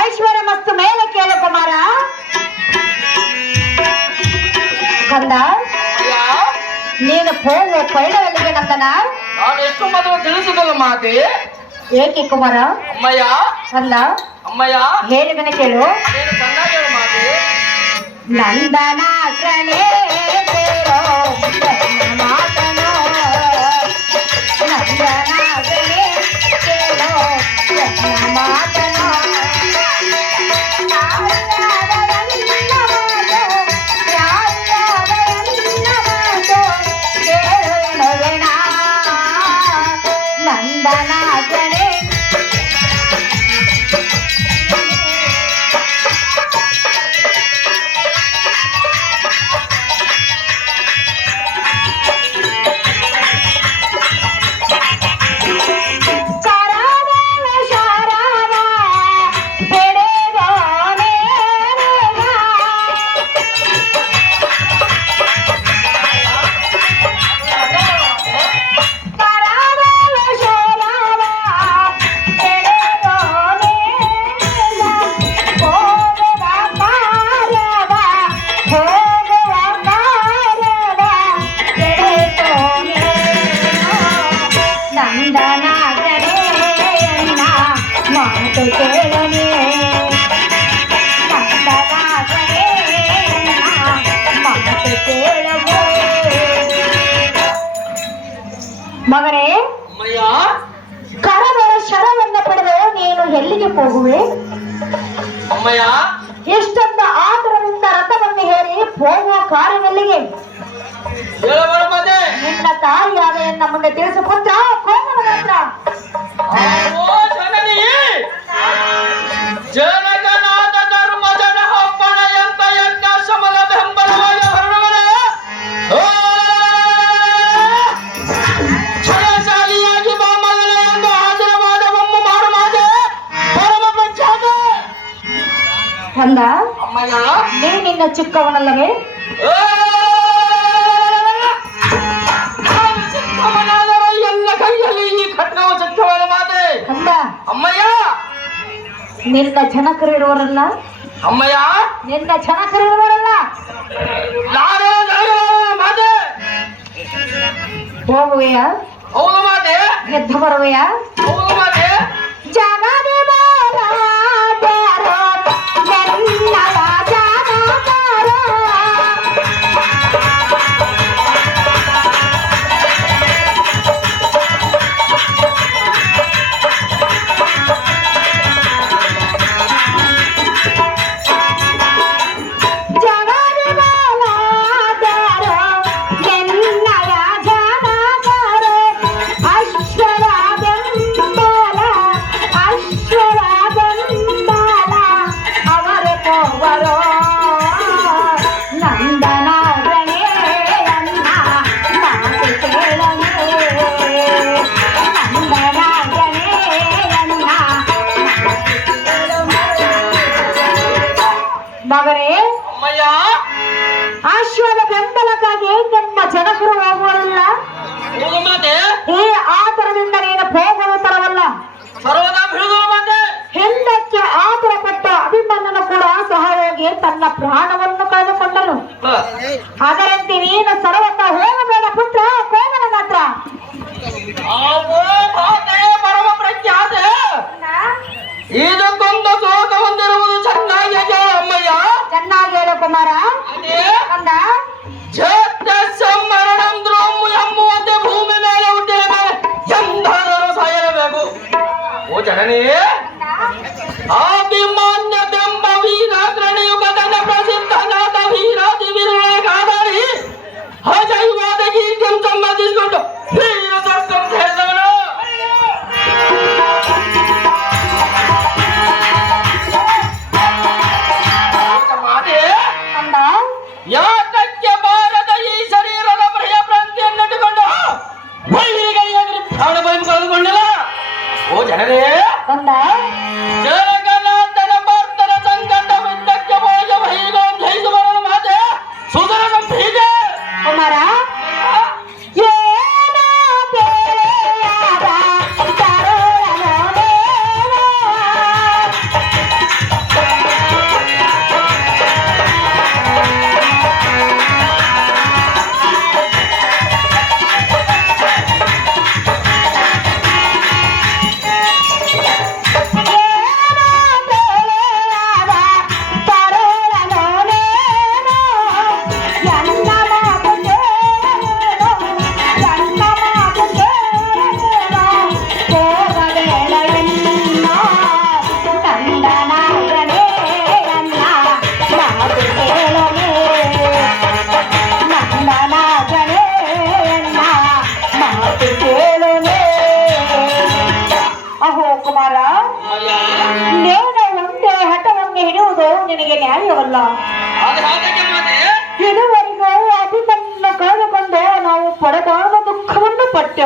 ಐಶ್ವರ್ಯಮಸ್ತು ಮೇಲೆ ಕೇಳು ಕುಮಾರ ಕಂದ ನೀನು ಹೋಗುವ ಪೈಡವಲ್ಲಿಗೆ ನಂದನ ನಾನು ಎಷ್ಟು ಮಾತ್ರ ತಿಳಿಸಿದಲ್ಲ ಮಾತೆ ಏಕೆ ಕುಮಾರ ಅಮ್ಮಯ್ಯ ಕಂದ ಅಮ್ಮಯ್ಯ ಹೇಳಿದನ ಕೇಳು ಚೆನ್ನಾಗಿ ಮಾತೆ ನಂದನ ಪ್ರಣೇ ಕಾರ್ಯವೆಲ್ಲಿಗೆ ನಿನ್ನ ತಾಯಿ ಯಾವೆಯನ್ನ ಮುಂದೆ ತಿಳಿಸು ಪುತ್ರ ಕೋಮಲ ಮಾತ್ರ ಜನಗನಾದ ಧರ್ಮಜನ ಹಬ್ಬಣ ಎಂತ ಎಂತ ಸಮಲ ಬೆಂಬಲವಾಗಿ ಹೊರಡುವರ? ಜಯಶಾಲಿಯಾಗಿ ಬಾಮಗನ ಎಂದು ಹಾಜರವಾದ ಒಮ್ಮ ಮಾಡು ಮಾತೆ. ಪರಮ ಪಂಚಾದ ಕಂದ ನೀ ನಿನ್ನ ಚಿಕ್ಕವನಲ್ಲವೇ? ಅಮ್ಮಯ್ಯ! ನಿನ್ನ ಜನಕರಿರುವರಲ್ಲ ಅಮ್ಮಯ್ಯ! ನಿನ್ನ ಜನಕರಿರುವರಲ್ಲ ಲಾರೋ ಲಾರೋ ಮಾತೆ! ಹೋಗುವೆಯ? ಹೌದು ಮಾತೆ! ಎದ್ದು ಬರುವೆಯಾ?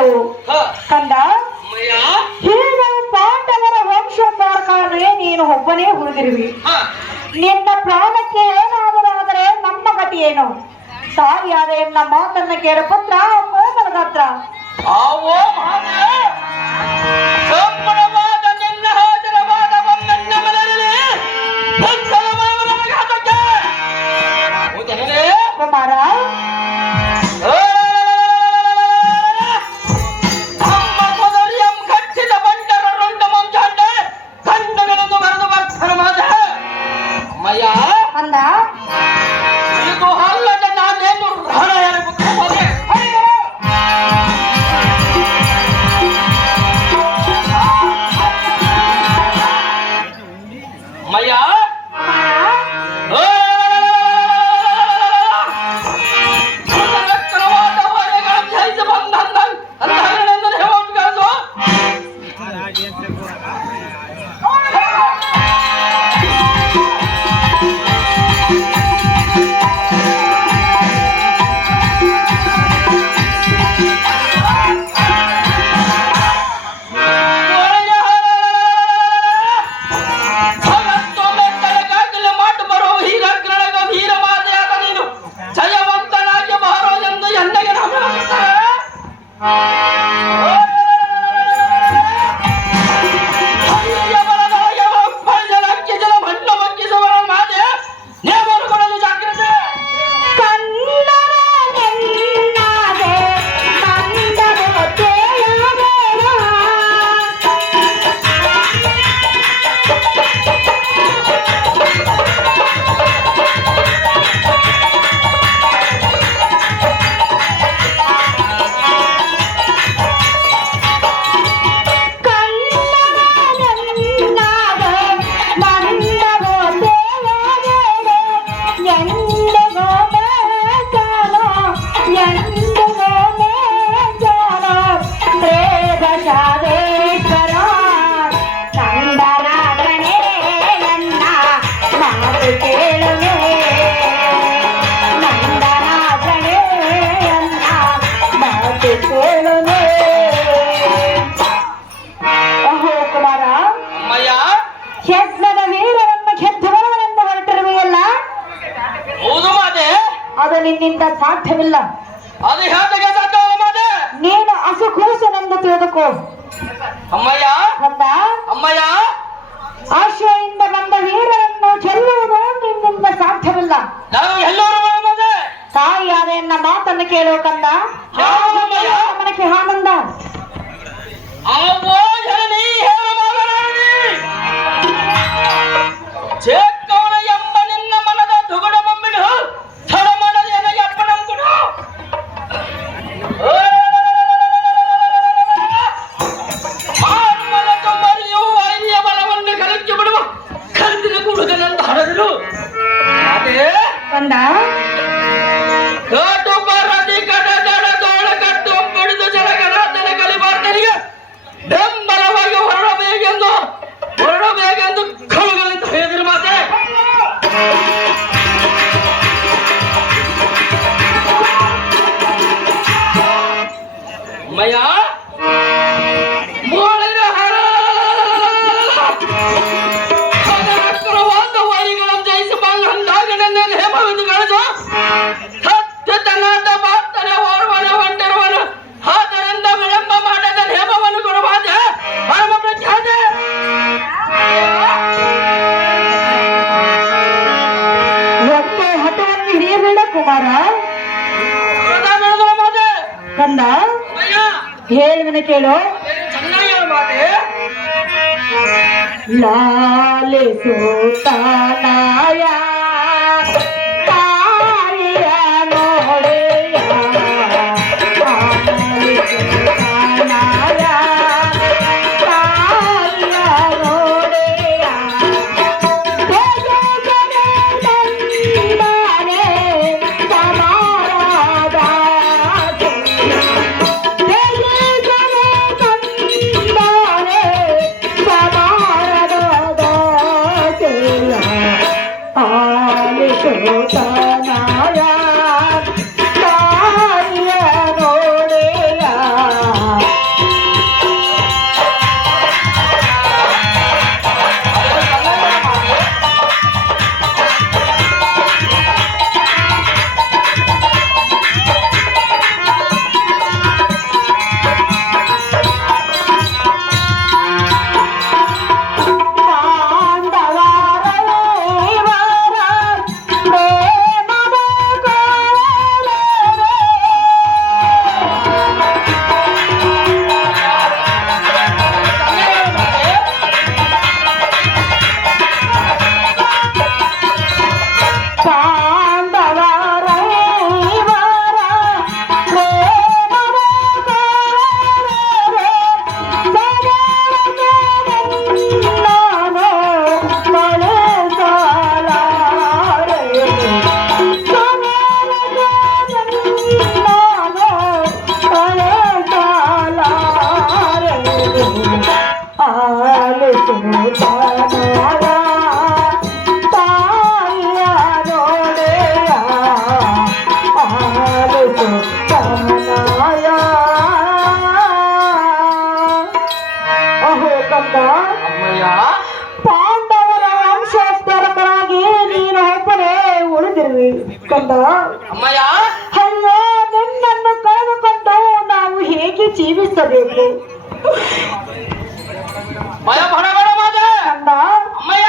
ಹೇಳಿದರು ಕಂದ ಹೀಗ ಪಾಂಡವರ ವಂಶ ಕಾರ್ಖಾನೆ ನೀನು ಒಬ್ಬನೇ ಹುಡುಗಿರುವಿ ನಿನ್ನ ಪ್ರಾಣಕ್ಕೆ ಏನಾದರೂ ಆದರೆ ನಮ್ಮ ಗತಿ ಏನು? ತಾಯಿಯಾದ ಎನ್ನ ಮಾತನ್ನ ಕೇಳ. ಪುತ್ರ Mày ಸಾಧ್ಯವಿಲ್ಲ. ಅದು ಹೇಗೆ ಸಾಧ್ಯವಿಲ್ಲ ಮಾತೆ. ನೀನು ಅಸುಖೋಸನೆಂದು ತಿಳಿದುಕೋ. ಅಮ್ಮಯ್ಯ. ಅಂದ ಅಮ್ಮಯ್ಯ. ಆಶೆಯಿಂದ ಬಂದ ವೀರರನ್ನು ಚೆಲ್ಲುವುದು ನಿನ್ನಿಂದ ಸಾಧ್ಯವಿಲ್ಲ. ನಾವು ಎಲ್ಲರೂ ತಾಯಿಯಾದ ಎನ್ನ ಮಾತನ್ನು ಕೇಳೋ ಕಂದ. ಮನಕ್ಕೆ ಆನಂದ ಚೇತ ಕೇಳು. ಲಾಲಿಸುತ್ತಾನ ಇದ್ದೇವೆ ಕಂದ? ಅಮ್ಮಯ್ಯ? ಅಯ್ಯೋ ನಿನ್ನನ್ನು ಕಳೆದುಕೊಂಡು ನಾವು ಹೇಗೆ ಜೀವಿಸಬೇಕು? ಕಂದ? ಅಮ್ಮಯ್ಯ?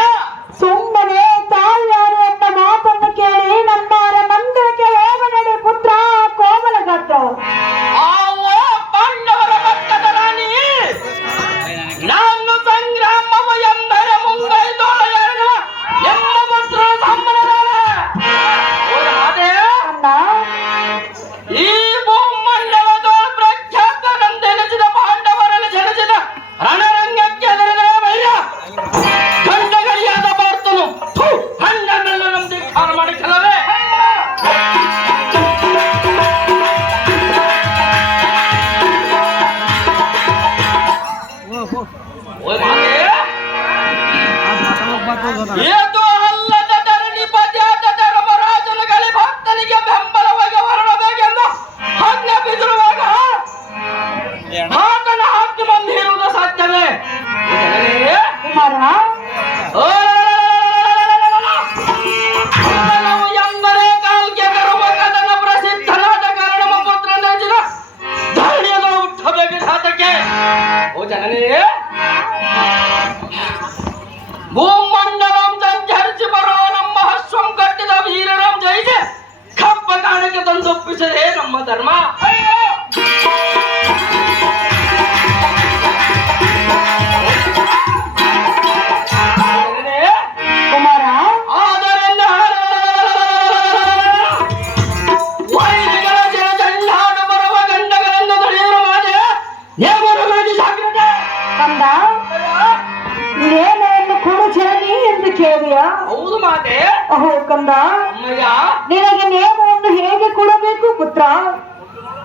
ಹೌದು ಮಾತೆ. ಅಹೋ ಕಂದ ಅಮ್ಮಯ್ಯ. ನಿನಗೆ ನೇಮವನ್ನು ಹೇಗೆ ಕೊಡಬೇಕು ಪುತ್ರ?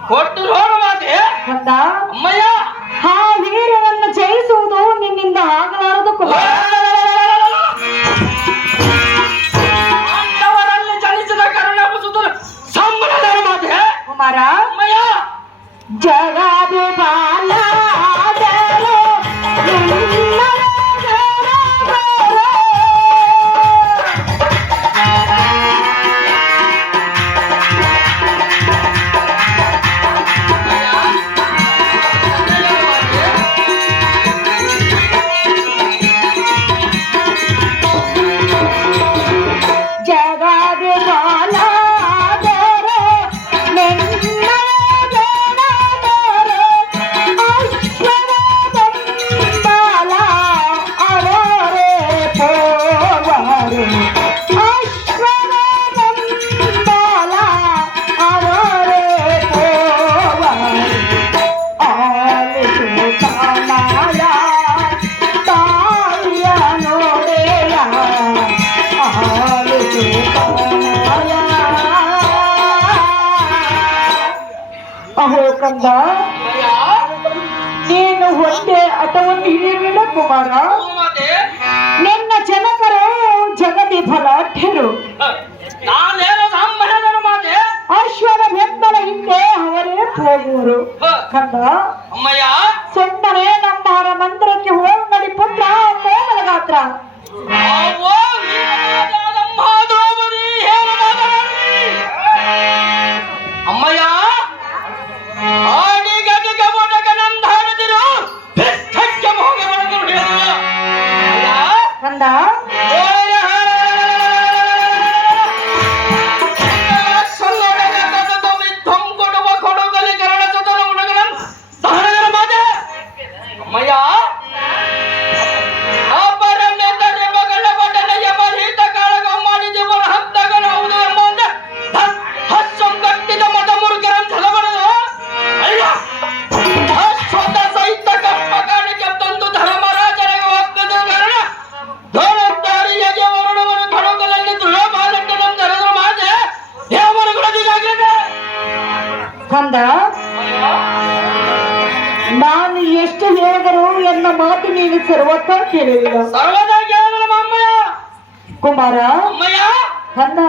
ಕೊಟ್ಟು ನೋಡು ಮಾತೆ. ಕಂದ ಅಮ್ಮಯ್ಯ. ಆ ವೀರ್ಯವನ್ನು ಜಯಿಸುವುದು ನಿನ್ನಿಂದ ಆಗಲಾರದು ಕುಲ. ಪಾಂಡವರಲ್ಲಿ ಮಾತೆ. ಅಮ್ಮಯ್ಯ. ಕಂದ ನೀನು ಒಂದೇ ಅಥವಾ ಹಿರಿಯನಿಲ್ಲ ಕುಮಾರ. ನಿನ್ನ ಜನಕರು ಜಗದಿ ಫಲಾಢ್ಯರು. ಐಶ್ವರ ಬೆಂಬಲ ಹಿಂದೆ ಅವರೇ ಹೋಗುವರು. ಕಂದ ಸೊಂದರೇ ನಮ್ಮ ಮಂತ್ರಕ್ಕೆ ಹೋಗಡಿ ಪುತ್ರ ಕೋಮಲ ಗಾತ್ರ ಯಾಕೋ ಕೇಳಲಿಲ್ಲ ಸರ್ವದಾಗ ಕೇಳಿದ್ರು ಅಮ್ಮಯ್ಯ. ಕುಮಾರ. ಅಮ್ಮಯ್ಯ. ಅಂದ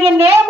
என் நேம